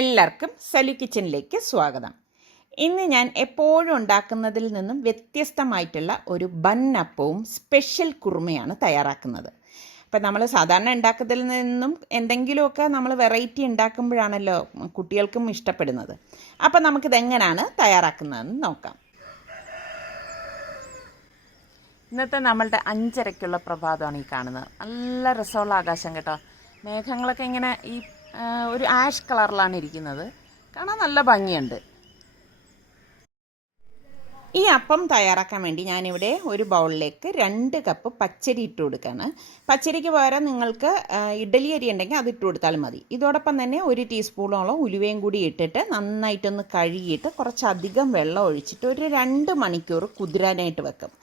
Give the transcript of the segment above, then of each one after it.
എല്ലാവർക്കും സലു കിച്ചനിലേക്ക് സ്വാഗതം. ഇന്ന് ഞാൻ എപ്പോഴും ഉണ്ടാക്കുന്നതിൽ നിന്നും വ്യത്യസ്തമായിട്ടുള്ള ഒരു ബൻ അപ്പവും സ്പെഷ്യൽ കുറുമയാണ് തയ്യാറാക്കുന്നത്. അപ്പം നമ്മൾ സാധാരണ ഉണ്ടാക്കുന്നതിൽ നിന്നും എന്തെങ്കിലുമൊക്കെ നമ്മൾ വെറൈറ്റി ഉണ്ടാക്കുമ്പോഴാണല്ലോ കുട്ടികൾക്കും ഇഷ്ടപ്പെടുന്നത്. അപ്പം നമുക്കിതെങ്ങനെയാണ് തയ്യാറാക്കുന്നതെന്ന് നോക്കാം. ഇന്നത്തെ നമ്മളുടെ 5:30-ക്കുള്ള പ്രഭാതമാണ് ഈ കാണുന്നത്. നല്ല രസമുള്ള ആകാശം കേട്ടോ. മേഘങ്ങളൊക്കെ ഇങ്ങനെ ഈ ഒരു ആഷ് കളറിലാണ് ഇരിക്കുന്നത്. കാണാൻ നല്ല ഭംഗിയുണ്ട്. ഈ അപ്പം തയ്യാറാക്കാൻ വേണ്ടി ഞാനിവിടെ ഒരു ബൗളിലേക്ക് 2 കപ്പ് പച്ചരി ഇട്ട് കൊടുക്കുകയാണ്. പച്ചരിക്ക് പകരം നിങ്ങൾക്ക് ഇഡ്ഡലി അരി ഉണ്ടെങ്കിൽ അത് ഇട്ട് കൊടുത്താലും മതി. ഇതോടൊപ്പം തന്നെ 1 ടീസ്പൂണോളം ഉലുവയും കൂടി ഇട്ടിട്ട് നന്നായിട്ടൊന്ന് കഴുകിയിട്ട് കുറച്ചധികം വെള്ളം ഒഴിച്ചിട്ട് ഒരു 2 മണിക്കൂർ കുതിരാനായിട്ട് വെക്കും.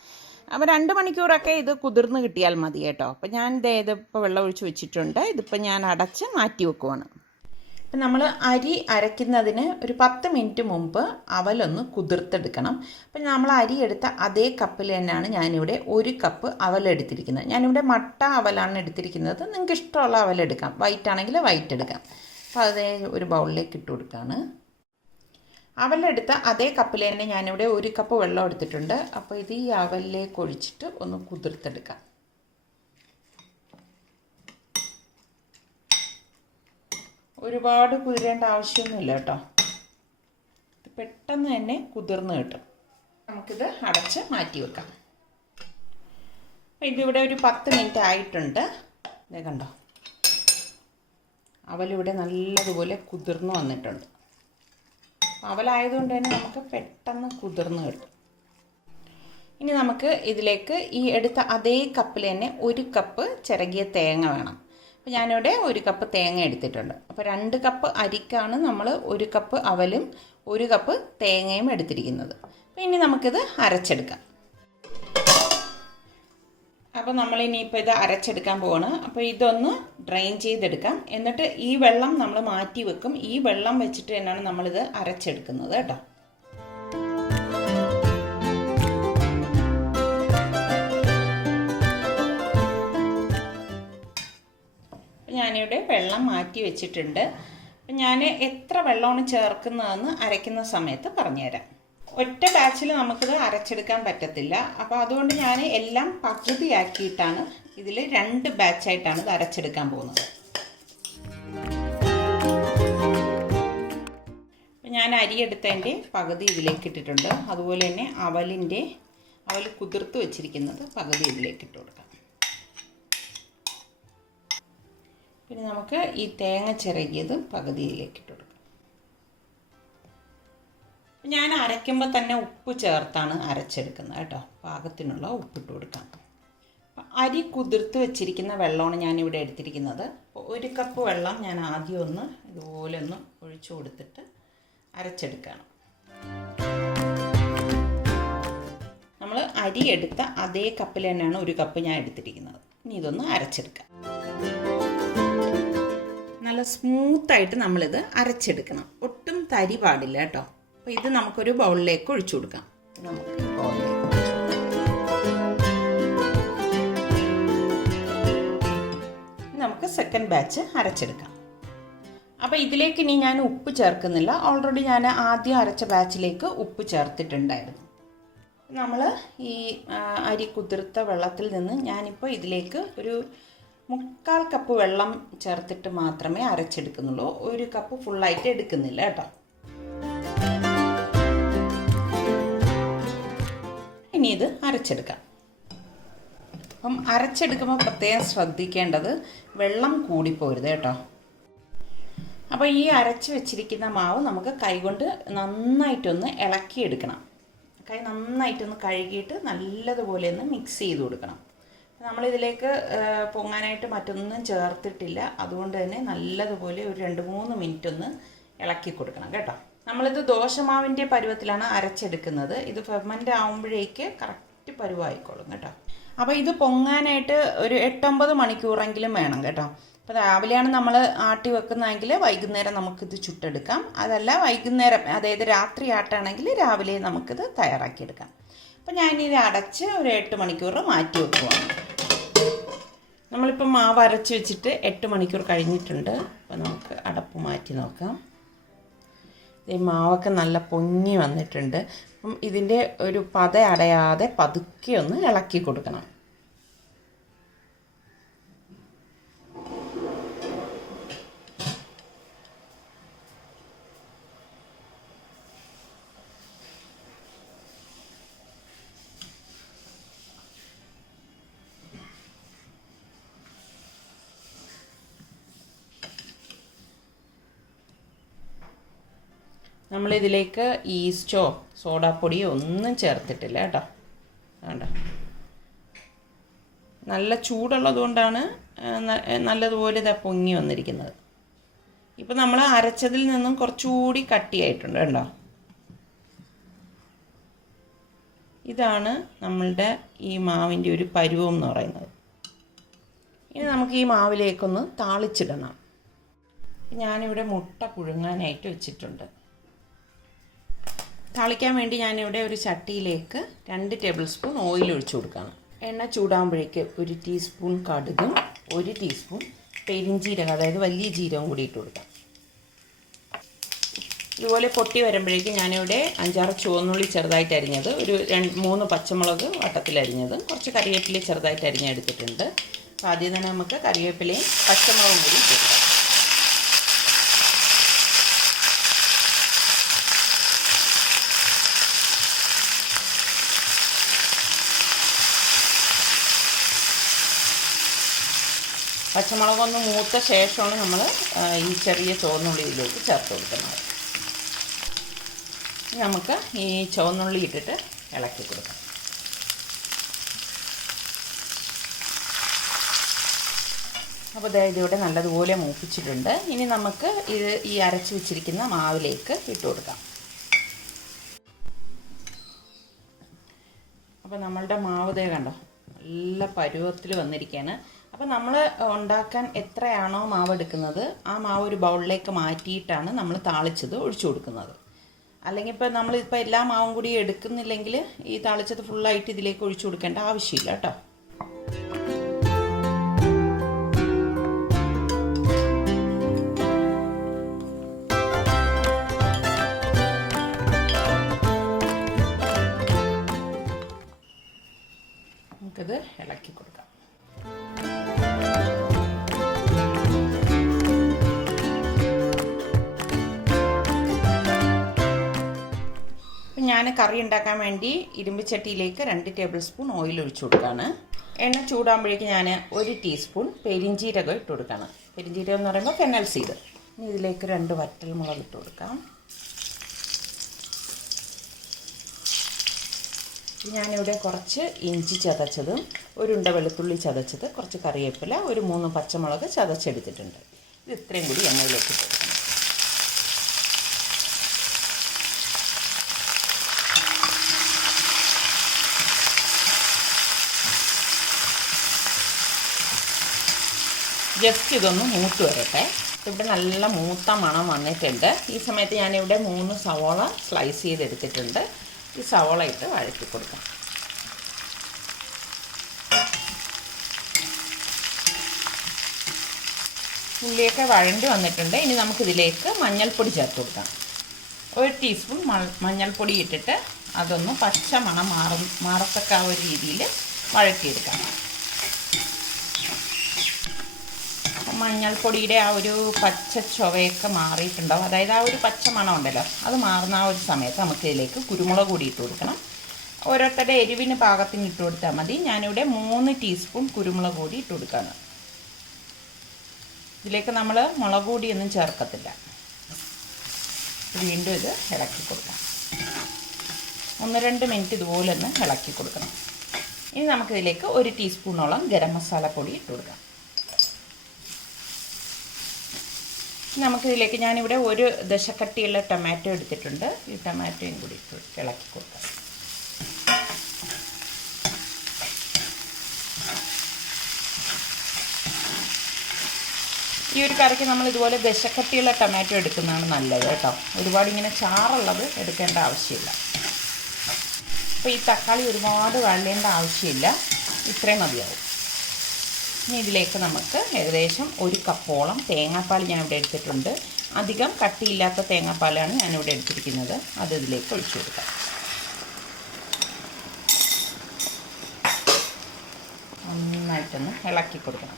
അപ്പോൾ 2 മണിക്കൂറൊക്കെ ഇത് കുതിർന്ന് കിട്ടിയാൽ മതി കേട്ടോ. അപ്പോൾ ഞാൻ ഇതിപ്പോൾ വെള്ളം ഒഴിച്ച് വെച്ചിട്ടുണ്ട്. ഇതിപ്പോൾ ഞാൻ അടച്ച് മാറ്റി വെക്കുവാണ്. അപ്പം നമ്മൾ അരി അരയ്ക്കുന്നതിന് ഒരു 10 മിനിറ്റ് മുമ്പ് അവലൊന്ന് കുതിർത്തെടുക്കണം. അപ്പം നമ്മൾ അരി എടുത്ത അതേ കപ്പിൽ തന്നെയാണ് ഞാനിവിടെ 1 കപ്പ് അവലെടുത്തിരിക്കുന്നത്. ഞാനിവിടെ മട്ട അവലാണ് എടുത്തിരിക്കുന്നത്. നിങ്ങൾക്ക് ഇഷ്ടമുള്ള അവലെടുക്കാം. വൈറ്റ് ആണെങ്കിൽ വൈറ്റ് എടുക്കാം. അപ്പോൾ അതേ ഒരു ബൗളിലേക്ക് ഇട്ട് കൊടുക്കുകയാണ്. അവലെടുത്ത അതേ കപ്പിൽ തന്നെ ഞാനിവിടെ 1 കപ്പ് വെള്ളം എടുത്തിട്ടുണ്ട്. അപ്പോൾ ഇത് ഈ അവലിലേക്ക് ഒഴിച്ചിട്ട് ഒന്ന് കുതിർത്തെടുക്കാം. ഒരുപാട് കുതിരേണ്ട ആവശ്യമൊന്നുമില്ല കേട്ടോ. ഇത് പെട്ടെന്ന് തന്നെ കുതിർന്ന് കിട്ടും. നമുക്കിത് അടച്ച് മാറ്റി വെക്കാം. അപ്പോൾ ഇതിവിടെ ഒരു 10 മിനിറ്റ് ആയിട്ടുണ്ട്. ഇത് കണ്ടോ, അവലിവിടെ നല്ലതുപോലെ കുതിർന്ന് വന്നിട്ടുണ്ട്. അവലായതുകൊണ്ട് തന്നെ നമുക്ക് പെട്ടെന്ന് കുതിർന്ന് കിട്ടും. ഇനി നമുക്ക് ഇതിലേക്ക് ഈ എടുത്ത അതേ കപ്പിൽ തന്നെ 1 കപ്പ് ചിരകിയ തേങ്ങ വേണം. അപ്പോൾ ഞാനിവിടെ 1 കപ്പ് തേങ്ങ എടുത്തിട്ടുണ്ട്. അപ്പോൾ 2 കപ്പ് അരിക്കാണ് നമ്മൾ 1 കപ്പ് അവലും 1 കപ്പ് തേങ്ങയും എടുത്തിരിക്കുന്നത്. അപ്പോൾ ഇനി നമുക്കിത് അരച്ചെടുക്കാം. അപ്പോൾ നമ്മളിനിയിപ്പോൾ ഇത് അരച്ചെടുക്കാൻ പോവാണ്. അപ്പോൾ ഇതൊന്ന് ഡ്രെയിൻ ചെയ്തെടുക്കാം. എന്നിട്ട് ഈ വെള്ളം നമ്മൾ മാറ്റി വെക്കും. ഈ വെള്ളം വെച്ചിട്ട് തന്നെയാണ് നമ്മളിത് അരച്ചെടുക്കുന്നത് കേട്ടോ. ഞാനിവിടെ വെള്ളം മാറ്റി വെച്ചിട്ടുണ്ട്. അപ്പം ഞാൻ എത്ര വെള്ളമാണ് ചേർക്കുന്നതെന്ന് അരയ്ക്കുന്ന സമയത്ത് പറഞ്ഞുതരാം. ഒറ്റ ബാച്ചിൽ നമുക്കിത് അരച്ചെടുക്കാൻ പറ്റത്തില്ല. അപ്പോൾ അതുകൊണ്ട് ഞാൻ എല്ലാം പകുതിയാക്കിയിട്ടാണ് ഇതിൽ 2 ബാച്ചായിട്ടാണ് ഇത് അരച്ചെടുക്കാൻ പോകുന്നത്. അപ്പോൾ ഞാൻ അരിയെടുത്തതിൻ്റെ പകുതി ഇതിലേക്ക് ഇട്ടിട്ടുണ്ട്. അതുപോലെ തന്നെ അവൽ കുതിർത്ത് വെച്ചിരിക്കുന്നത് പകുതി ഇതിലേക്ക് ഇട്ട് കൊടുക്കാം. പിന്നെ നമുക്ക് ഈ തേങ്ങ ചിരകിയത് പകുതിയിലേക്ക് ഇട്ട് കൊടുക്കാം. ഞാൻ അരയ്ക്കുമ്പോൾ തന്നെ ഉപ്പ് ചേർത്താണ് അരച്ചെടുക്കുന്നത് കേട്ടോ. പാകത്തിനുള്ള ഉപ്പിട്ട് കൊടുക്കാം. അരി കുതിർത്ത് വെച്ചിരിക്കുന്ന വെള്ളമാണ് ഞാനിവിടെ എടുത്തിരിക്കുന്നത്. അപ്പോൾ 1 കപ്പ് വെള്ളം ഞാൻ ആദ്യം ഒന്ന് ഇതുപോലെ ഒന്ന് ഒഴിച്ചു കൊടുത്തിട്ട് അരച്ചെടുക്കുകയാണ്. നമ്മൾ അരി എടുത്ത അതേ കപ്പിൽ തന്നെയാണ് 1 കപ്പ് ഞാൻ എടുത്തിരിക്കുന്നത്. ഇനി ഇതൊന്ന് അരച്ചെടുക്കാം. നല്ല സ്മൂത്തായിട്ട് നമ്മളിത് അരച്ചെടുക്കണം. ഒട്ടും തരി പാടില്ല കേട്ടോ. അപ്പോൾ ഇത് നമുക്കൊരു ബൗളിലേക്ക് ഒഴിച്ചു കൊടുക്കാം. നമുക്ക് സെക്കൻഡ് ബാച്ച് അരച്ചെടുക്കാം. അപ്പോൾ ഇതിലേക്ക് ഇനി ഞാൻ ഉപ്പ് ചേർക്കുന്നില്ല. ഓൾറെഡി ഞാൻ ആദ്യം അരച്ച ബാച്ചിലേക്ക് ഉപ്പ് ചേർത്തിട്ടുണ്ടായിരുന്നു. നമ്മൾ ഈ അരി കുതിർത്ത വെള്ളത്തിൽ നിന്ന് ഞാനിപ്പോൾ ഇതിലേക്ക് ഒരു 3/4 കപ്പ് വെള്ളം ചേർത്തിട്ട് മാത്രമേ അരച്ചെടുക്കുന്നുള്ളൂ. 1 കപ്പ് ഫുള്ളായിട്ട് എടുക്കുന്നില്ല കേട്ടോ. ഇനി ഇത് അരച്ചെടുക്കാം. അപ്പം അരച്ചെടുക്കുമ്പോൾ പ്രത്യേകം ശ്രദ്ധിക്കേണ്ടത് വെള്ളം കൂടിപ്പോരുത് കേട്ടോ. അപ്പോൾ ഈ അരച്ച് വെച്ചിരിക്കുന്ന മാവ് നമുക്ക് കൈകൊണ്ട് നന്നായിട്ടൊന്ന് ഇളക്കിയെടുക്കണം. കൈ നന്നായിട്ടൊന്ന് കഴുകിയിട്ട് നല്ലതുപോലെ ഒന്ന് മിക്സ് ചെയ്ത് കൊടുക്കണം. നമ്മളിതിലേക്ക് പൊങ്ങാനായിട്ട് മറ്റൊന്നും ചേർത്തിട്ടില്ല. അതുകൊണ്ട് തന്നെ നല്ലതുപോലെ ഒരു 2-3 മിനിറ്റ് ഒന്ന് ഇളക്കി കൊടുക്കണം കേട്ടോ. നമ്മളിത് ദോശമാവിൻ്റെ പരുവത്തിലാണ് അരച്ചെടുക്കുന്നത്. ഇത് ഫെർമെൻ്റ് ആകുമ്പോഴേക്ക് കറക്റ്റ് പരുവായിക്കോളും കേട്ടോ. അപ്പോൾ ഇത് പൊങ്ങാനായിട്ട് ഒരു 8-9 മണിക്കൂറെങ്കിലും വേണം കേട്ടോ. അപ്പോൾ രാവിലെയാണ് നമ്മൾ ആട്ടി വെക്കുന്നതെങ്കിൽ വൈകുന്നേരം നമുക്കിത് ചുട്ടെടുക്കാം. അതല്ല വൈകുന്നേരം, അതായത് രാത്രി ആട്ടാണെങ്കിൽ രാവിലെ നമുക്കിത് തയ്യാറാക്കിയെടുക്കാം. അപ്പോൾ ഞാനിത് അടച്ച് ഒരു 8 മണിക്കൂർ മാറ്റി വെക്കുവാണ്. നമ്മളിപ്പോൾ മാവ് അരച്ച് വെച്ചിട്ട് 8 മണിക്കൂർ കഴിഞ്ഞിട്ടുണ്ട്. അപ്പോൾ നമുക്ക് അടപ്പ് മാറ്റി നോക്കാം. ഈ മാവൊക്കെ നല്ല പൊങ്ങി വന്നിട്ടുണ്ട്. അപ്പം ഇതിൻ്റെ ഒരു പത അടയാതെ പതുക്കെ ഒന്ന് ഇളക്കി കൊടുക്കണം. നമ്മളിതിലേക്ക് ഈസ്റ്റോ സോഡാപ്പൊടിയോ ഒന്നും ചേർത്തിട്ടില്ല കേട്ടോ. വേണ്ട, നല്ല ചൂടുള്ളത് കൊണ്ടാണ് നല്ലതുപോലെ ഇതാ പൊങ്ങി വന്നിരിക്കുന്നത്. ഇപ്പം നമ്മൾ അരച്ചതിൽ നിന്നും കുറച്ചുകൂടി കട്ടിയായിട്ടുണ്ട് കേട്ടോ. ഇതാണ് നമ്മളുടെ ഈ മാവിൻ്റെ ഒരു പരുവം എന്ന് പറയുന്നത്. ഇനി നമുക്ക് ഈ മാവിലേക്കൊന്ന് താളിച്ചിടണം. ഞാനിവിടെ മുട്ട പുഴുങ്ങാനായിട്ട് വെച്ചിട്ടുണ്ട്. താളിക്കാൻ വേണ്ടി ഞാനിവിടെ ഒരു ചട്ടിയിലേക്ക് 2 ടേബിൾ സ്പൂൺ ഓയിൽ ഒഴിച്ചു കൊടുക്കുകയാണ്. എണ്ണ ചൂടാകുമ്പോഴേക്ക് 1 ടീസ്പൂൺ കടുകും 1 ടീസ്പൂൺ പെരിഞ്ജീരകം, അതായത് വലിയ ജീരകം കൂടി ഇട്ട് കൊടുക്കാം. ഇതുപോലെ പൊട്ടി വരുമ്പോഴേക്കും ഞാനിവിടെ 5-6 ചുവന്നുള്ളി ചെറുതായിട്ട് അരിഞ്ഞത്, ഒരു 3 പച്ചമുളക് വട്ടത്തിലരിഞ്ഞത്, കുറച്ച് കറിവേപ്പില ചെറുതായിട്ട് അരിഞ്ഞെടുത്തിട്ടുണ്ട്. അപ്പോൾ ആദ്യം തന്നെ നമുക്ക് കറിവേപ്പിലയും പച്ചമുളകും കൂടി ഇട്ട് കൊടുക്കാം. പച്ചമുളകൊന്ന് മൂത്ത ശേഷമാണ് നമ്മൾ ഈ ചെറിയ ചുവന്നുള്ളിയിലേക്ക് ചേർത്ത് കൊടുക്കുന്നത്. നമുക്ക് ഈ ചുവന്നുള്ളി ഇട്ടിട്ട് ഇളക്കി കൊടുക്കാം. അപ്പോൾ അതായത് ഇവിടെ നല്ലതുപോലെ മൂപ്പിച്ചിട്ടുണ്ട്. ഇനി നമുക്ക് ഇത് ഈ അരച്ച് വെച്ചിരിക്കുന്ന മാവിലേക്ക് ഇട്ട് കൊടുക്കാം. അപ്പോൾ നമ്മളുടെ മാവ് ദേ കണ്ടോ, നല്ല പരുവത്തിൽ വന്നിരിക്കുകയാണ്. അപ്പോൾ നമ്മൾ ഉണ്ടാക്കാൻ എത്രയാണോ മാവ് എടുക്കുന്നത് ആ മാവ് ഒരു ബൗളിലേക്ക് മാറ്റിയിട്ടാണ് നമ്മൾ താളിച്ചത് ഒഴിച്ചു കൊടുക്കുന്നത്. അല്ലെങ്കിൽ ഇപ്പോൾ നമ്മളിപ്പോൾ എല്ലാ മാവും കൂടി എടുക്കുന്നില്ലെങ്കിൽ ഈ താളിച്ചത് ഫുള്ളായിട്ട് ഇതിലേക്ക് ഒഴിച്ചു കൊടുക്കേണ്ട ആവശ്യമില്ല കേട്ടോ. നമുക്കിത് ഇളക്കി കൊടുക്കാം. ഞാൻ കറി ഉണ്ടാക്കാൻ വേണ്ടി ഇരുമ്പ് ചട്ടിയിലേക്ക് 2 ടേബിൾ സ്പൂൺ ഓയിൽ ഒഴിച്ചു കൊടുക്കുകയാണ്. എണ്ണ ചൂടാകുമ്പോഴേക്ക് ഞാൻ 1 ടീസ്പൂൺ പെരിഞ്ജീരകം ഇട്ട് കൊടുക്കുകയാണ്. പെരിഞ്ജീരകം എന്ന് പറയുമ്പോൾ ഫെന്നൽ സീഡ്. ഇനി ഇതിലേക്ക് 2 വറ്റൽമുളക് ഇട്ട് കൊടുക്കാം. ഞാനിവിടെ കുറച്ച് ഇഞ്ചി ചതച്ചതും 1 ഉണ്ട വെളുത്തുള്ളി ചതച്ചത്, കുറച്ച് കറിവേപ്പില, ഒരു 3 പച്ചമുളക് ചതച്ചെടുത്തിട്ടുണ്ട്. ഇത് ഇത്രയും കൂടി എണ്ണയിലേക്ക് ഇട്ട് കൊടുക്കണം. ജസ്റ്റ് ഇതൊന്ന് മൂത്ത് വരട്ടെ. ഇവിടെ നല്ല മൂത്ത മണം വന്നിട്ടുണ്ട്. ഈ സമയത്ത് ഞാനിവിടെ 3 സവോള സ്ലൈസ് ചെയ്തെടുത്തിട്ടുണ്ട്. ഈ സവോള ഇട്ട് വഴറ്റി കൊടുക്കാം. ഉള്ളിയൊക്കെ വഴണ്ടി വന്നിട്ടുണ്ട്. ഇനി നമുക്കിതിലേക്ക് മഞ്ഞൾപ്പൊടി ചേർത്ത് കൊടുക്കാം. 1 ടീസ്പൂൺ മഞ്ഞൾപ്പൊടി ഇട്ടിട്ട് അതൊന്ന് പച്ച മണം മാറത്തക്ക ആ ഒരു രീതിയിൽ വഴറ്റിയെടുക്കാം. മഞ്ഞൾപ്പൊടിയുടെ ആ ഒരു പച്ച ചുവയൊക്കെ മാറിയിട്ടുണ്ടാവും, അതായത് ആ ഒരു പച്ച മണം ഉണ്ടല്ലോ, അത് മാറുന്ന ആ ഒരു സമയത്ത് നമുക്ക് ഇതിലേക്ക് കുരുമുളക് കൂടി ഇട്ട് കൊടുക്കണം. ഓരോരുത്തരുടെ എരിവിന് പാകത്തിന് ഇട്ട് കൊടുത്താൽ മതി. ഞാനിവിടെ 3 ടീസ്പൂൺ കുരുമുളക് കൂടി ഇട്ട് കൊടുക്കുകയാണ്. ഇതിലേക്ക് നമ്മൾ മുളക് പൊടിയൊന്നും ചേർക്കത്തില്ല. വീണ്ടും ഇത് ഇളക്കി കൊടുക്കാം. 1-2 മിനിറ്റ് ഇതുപോലെ ഒന്ന് ഇളക്കി കൊടുക്കണം. ഇനി നമുക്കിതിലേക്ക് 1 ടീസ്പൂണോളം ഗരം മസാലപ്പൊടി ഇട്ട് കൊടുക്കാം. നമുക്കിതിലേക്ക് ഞാനിവിടെ 1 ദശക്കട്ടിയുള്ള ടൊമാറ്റോ എടുത്തിട്ടുണ്ട്. ഈ ടൊമാറ്റോയും കൂടി ഇട്ട് ഇളക്കി കൊടുക്കാം. ഈ ഒരു കറിക്ക് നമ്മൾ ഇതുപോലെ ദശക്കട്ടിയുള്ള ടൊമാറ്റോ എടുക്കുന്നതാണ് നല്ലത് കേട്ടോ. ഒരുപാട് ഇങ്ങനെ ചാറുള്ളത് എടുക്കേണ്ട ആവശ്യമില്ല. അപ്പോൾ ഈ തക്കാളി ഒരുപാട് വഴലേണ്ട ആവശ്യമില്ല, ഇത്രയും മതിയാവും. ഇനി ഇതിലേക്ക് നമുക്ക് ഏകദേശം 1 കപ്പോളം തേങ്ങാപ്പാൽ ഞാൻ ഇവിടെ എടുത്തിട്ടുണ്ട്. അധികം കട്ടിയില്ലാത്ത തേങ്ങാപ്പാലാണ് ഞാനിവിടെ എടുത്തിരിക്കുന്നത്. അത് ഇതിലേക്ക് ഒഴിച്ചു കൊടുക്കാം. നന്നായിട്ടൊന്ന് ഇളക്കി കൊടുക്കണം.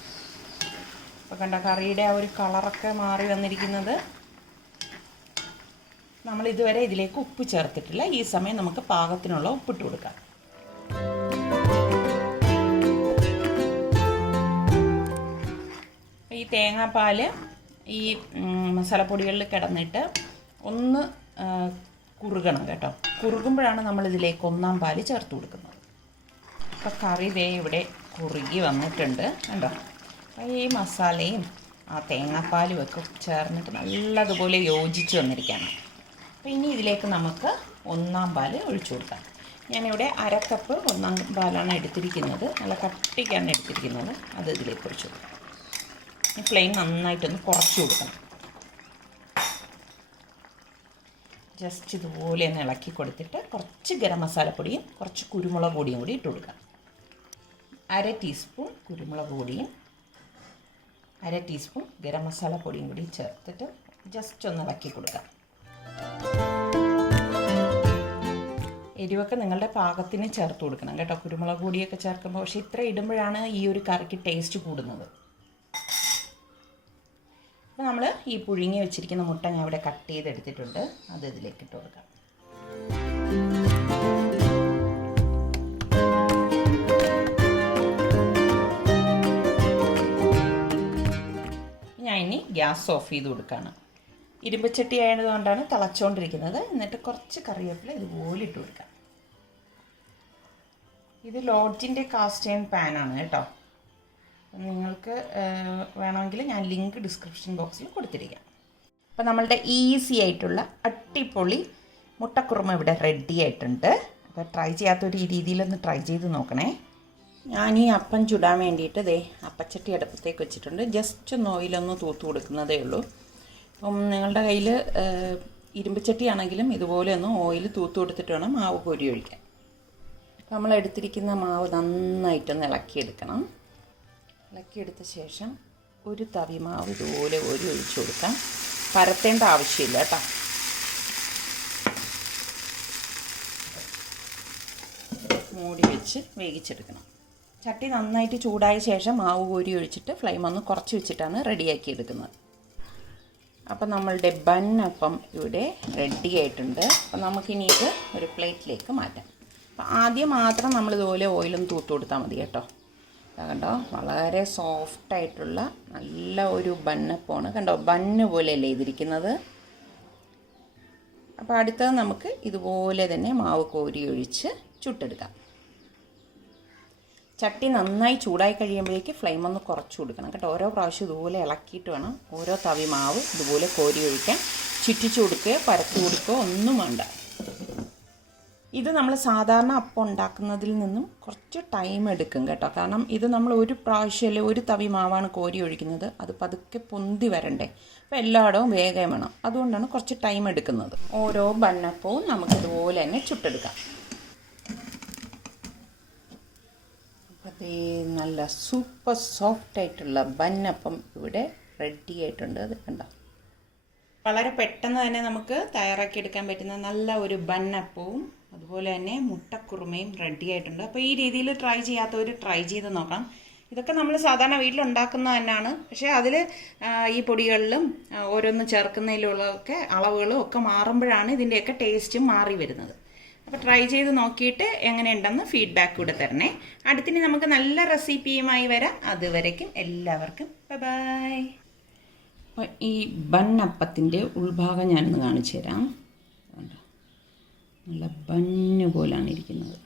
അപ്പോൾ കണ്ട കറിയുടെ ആ ഒരു കളറൊക്കെ മാറി വന്നിരിക്കുന്നത്. നമ്മൾ ഇതുവരെ ഇതിലേക്ക് ഉപ്പ് ചേർത്തിട്ടില്ല. ഈ സമയം നമുക്ക് പാകത്തിനുള്ള ഉപ്പിട്ട് കൊടുക്കാം. ഈ തേങ്ങാപ്പാൽ ഈ മസാലപ്പൊടികളിൽ കിടന്നിട്ട് ഒന്ന് കുറുകണം കേട്ടോ. കുറുകുമ്പോഴാണ് നമ്മളിതിലേക്ക് ഒന്നാം പാല് ചേർത്ത് കൊടുക്കുന്നത്. അപ്പോൾ കറി ദേ ഇവിടെ കുറുകി വന്നിട്ടുണ്ട് കണ്ടോ. ഈ മസാലയും ആ തേങ്ങാപ്പാലും ഒക്കെ ചേർന്നിട്ട് നല്ലതുപോലെ യോജിച്ച് വന്നിരിക്കുകയാണ്. അപ്പോൾ ഇനി ഇതിലേക്ക് നമുക്ക് ഒന്നാം പാല് ഒഴിച്ചു കൊടുക്കാം. ഞാനിവിടെ 1/2 കപ്പ് ഒന്നാം പാലാണ് എടുത്തിരിക്കുന്നത്. നല്ല കട്ടിക്കാണ് എടുത്തിരിക്കുന്നത്. അത് ഇതിലേക്ക് ഒഴിച്ചു കൊടുക്കാം. ഈ ഫ്ലെയിം നന്നായിട്ടൊന്ന് കുറച്ച് കൊടുക്കണം. ജസ്റ്റ് ഇതുപോലെ ഒന്ന് ഇളക്കി കൊടുത്തിട്ട് കുറച്ച് ഗരം മസാലപ്പൊടിയും കുറച്ച് കുരുമുളക് പൊടിയും കൂടി ഇട്ട് കൊടുക്കാം. 1/2 ടീസ്പൂൺ കുരുമുളക് പൊടിയും 1/2 ടീസ്പൂൺ ഗരം മസാല പൊടിയും കൂടി ചേർത്തിട്ട് ജസ്റ്റ് ഒന്ന് ഇളക്കി കൊടുക്കാം. എരിവൊക്കെ നിങ്ങളുടെ പാകത്തിന് ചേർത്ത് കൊടുക്കണം കേട്ടോ. കുരുമുളക് പൊടിയൊക്കെ ചേർക്കുമ്പോൾ പക്ഷേ ഇത്ര ഇടുമ്പോഴാണ് ഈ ഒരു കറിക്ക് ടേസ്റ്റ് കൂടുന്നത്. അപ്പോൾ നമ്മൾ ഈ പുഴുങ്ങി വെച്ചിരിക്കുന്ന മുട്ട ഞാൻ ഇവിടെ കട്ട് ചെയ്തെടുത്തിട്ടുണ്ട്. അത് ഇതിലേക്ക് ഇട്ട് കൊടുക്കാം. ഞാൻ ഇനി ഗ്യാസ് ഓഫ് ചെയ്ത് കൊടുക്കുകയാണ്. ഇരുമ്പച്ചട്ടി ആയതുകൊണ്ടാണ് തിളച്ചുകൊണ്ടിരിക്കുന്നത്. എന്നിട്ട് കുറച്ച് കറിവേപ്പില ഇതുപോലെ ഇട്ട് കൊടുക്കാം. ഇത് ലോഡ്ജിൻ്റെ കാസ്റ്റ് അയൺ പാനാണ് കേട്ടോ. നിങ്ങൾക്ക് വേണമെങ്കിൽ ഞാൻ ലിങ്ക് ഡിസ്ക്രിപ്ഷൻ ബോക്സിൽ കൊടുത്തിരിക്കാം. അപ്പോൾ നമ്മളുടെ ഈസി ആയിട്ടുള്ള അടിപൊളി മുട്ടക്കുറുമ ഇവിടെ റെഡി ആയിട്ടുണ്ട്. അപ്പോൾ ട്രൈ ചെയ്യാത്തൊരു രീതിയിലൊന്ന് ട്രൈ ചെയ്ത് നോക്കണേ. ഞാൻ ഈ അപ്പം ചുടാൻ വേണ്ടിയിട്ട് ദേ അപ്പച്ചട്ടി അടുപ്പത്തേക്ക് വെച്ചിട്ടുണ്ട്. ജസ്റ്റ് ഒന്ന് ഓയിലൊന്ന് തൂത്ത് കൊടുക്കുന്നതേ ഉള്ളൂ. അപ്പം നിങ്ങളുടെ കയ്യിൽ ഇരുമ്പ് ആണെങ്കിലും ഇതുപോലെ ഒന്ന് ഓയിൽ തൂത്ത് കൊടുത്തിട്ട് വേണം മാവ് കോരി ഒഴിക്കാൻ. നമ്മൾ എടുത്തിരിക്കുന്ന മാവ് നന്നായിട്ടൊന്ന് ഇളക്കിയെടുക്കണം. ഇളക്കിയെടുത്ത ശേഷം ഒരു തവി മാവ് ഇതുപോലെ കോരി ഒഴിച്ചു കൊടുക്കാം. പരത്തേണ്ട ആവശ്യമില്ല കേട്ടോ. മൂടി വെച്ച് വേവിച്ചെടുക്കണം. ചട്ടി നന്നായിട്ട് ചൂടായ ശേഷം മാവ് കോരി ഒഴിച്ചിട്ട് ഫ്ലെയിം ഒന്ന് കുറച്ച് വെച്ചിട്ടാണ് റെഡിയാക്കി എടുക്കുന്നത്. അപ്പം നമ്മളുടെ ബൺ അപ്പം ഇവിടെ റെഡി ആയിട്ടുണ്ട്. അപ്പം നമുക്കിനി ഇത് ഒരു പ്ലേറ്റിലേക്ക് മാറ്റാം. അപ്പം ആദ്യം മാത്രം നമ്മളിതുപോലെ ഓയിലൊന്ന് തൂത്ത് കൊടുത്താൽ മതി കേട്ടോ. കണ്ടോ, വളരെ സോഫ്റ്റായിട്ടുള്ള നല്ല ഒരു ബണ്ണപ്പമാണ്. കണ്ടോ, ബണ്ണ് പോലെയല്ലേ ഇതിരിക്കുന്നത്. അപ്പോൾ അടുത്തത് നമുക്ക് ഇതുപോലെ തന്നെ മാവ് കോരി ഒഴിച്ച് ചുട്ടെടുക്കാം. ചട്ടി നന്നായി ചൂടായി കഴിയുമ്പോഴേക്ക് ഫ്ലെയിം ഒന്ന് കുറച്ച് കൊടുക്കണം കേട്ടോ. ഓരോ പ്രാവശ്യം ഇതുപോലെ ഇളക്കിയിട്ട് വേണം ഓരോ തവി മാവ് ഇതുപോലെ കോരി ഒഴിക്കാൻ. ചുറ്റിച്ചു കൊടുക്കുകയോ പരത്തി കൊടുക്കുകയോ ഒന്നും വേണ്ട. ഇത് നമ്മൾ സാധാരണ അപ്പം ഉണ്ടാക്കുന്നതിൽ നിന്നും കുറച്ച് ടൈം എടുക്കും കേട്ടോ. കാരണം ഇത് നമ്മൾ ഒരു പ്രാവശ്യമല്ലേ ഒരു തവി മാവാണ് കോരി ഒഴിക്കുന്നത്. അത് പതുക്കെ പൊന്തി വരണ്ടേ. അപ്പോൾ എല്ലായിടവും വേഗം വേണം. അതുകൊണ്ടാണ് കുറച്ച് ടൈം എടുക്കുന്നത്. ഓരോ ബണ്ണപ്പവും നമുക്കിതുപോലെ തന്നെ ചുട്ടെടുക്കാം. അതേ നല്ല സൂപ്പർ സോഫ്റ്റായിട്ടുള്ള ബണ്ണപ്പം ഇവിടെ റെഡി ആയിട്ടുണ്ട്. അത് കണ്ടോ, വളരെ പെട്ടെന്ന് തന്നെ നമുക്ക് തയ്യാറാക്കിയെടുക്കാൻ പറ്റുന്ന നല്ല ഒരു ബണ്ണപ്പവും അതുപോലെ തന്നെ മുട്ടക്കുറുമയും റെഡി ആയിട്ടുണ്ട്. അപ്പോൾ ഈ രീതിയിൽ ട്രൈ ചെയ്യാത്തവർ ട്രൈ ചെയ്ത് നോക്കാം. ഇതൊക്കെ നമ്മൾ സാധാരണ വീട്ടിലുണ്ടാക്കുന്നത് തന്നെയാണ്. പക്ഷേ അതിൽ ഈ പൊടികളിലും ഓരോന്ന് ചേർക്കുന്നതിലുള്ളതൊക്കെ അളവുകളും ഒക്കെ മാറുമ്പോഴാണ് ഇതിൻ്റെയൊക്കെ ടേസ്റ്റും മാറി വരുന്നത്. അപ്പോൾ ട്രൈ ചെയ്ത് നോക്കിയിട്ട് എങ്ങനെയുണ്ടെന്ന് ഫീഡ്ബാക്ക് കൂടെ തരണേ. അടുത്തിനി നമുക്ക് നല്ല റെസിപ്പിയുമായി വരാം. അതുവരേക്കും എല്ലാവർക്കും ബൈ. അപ്പോൾ ഈ ബണ്ണപ്പത്തിൻ്റെ ഉൾഭാഗം ഞാനൊന്ന് കാണിച്ചു തരാം. നല്ല ബണ്ണ് പോലാണ് ഇരിക്കുന്നത്.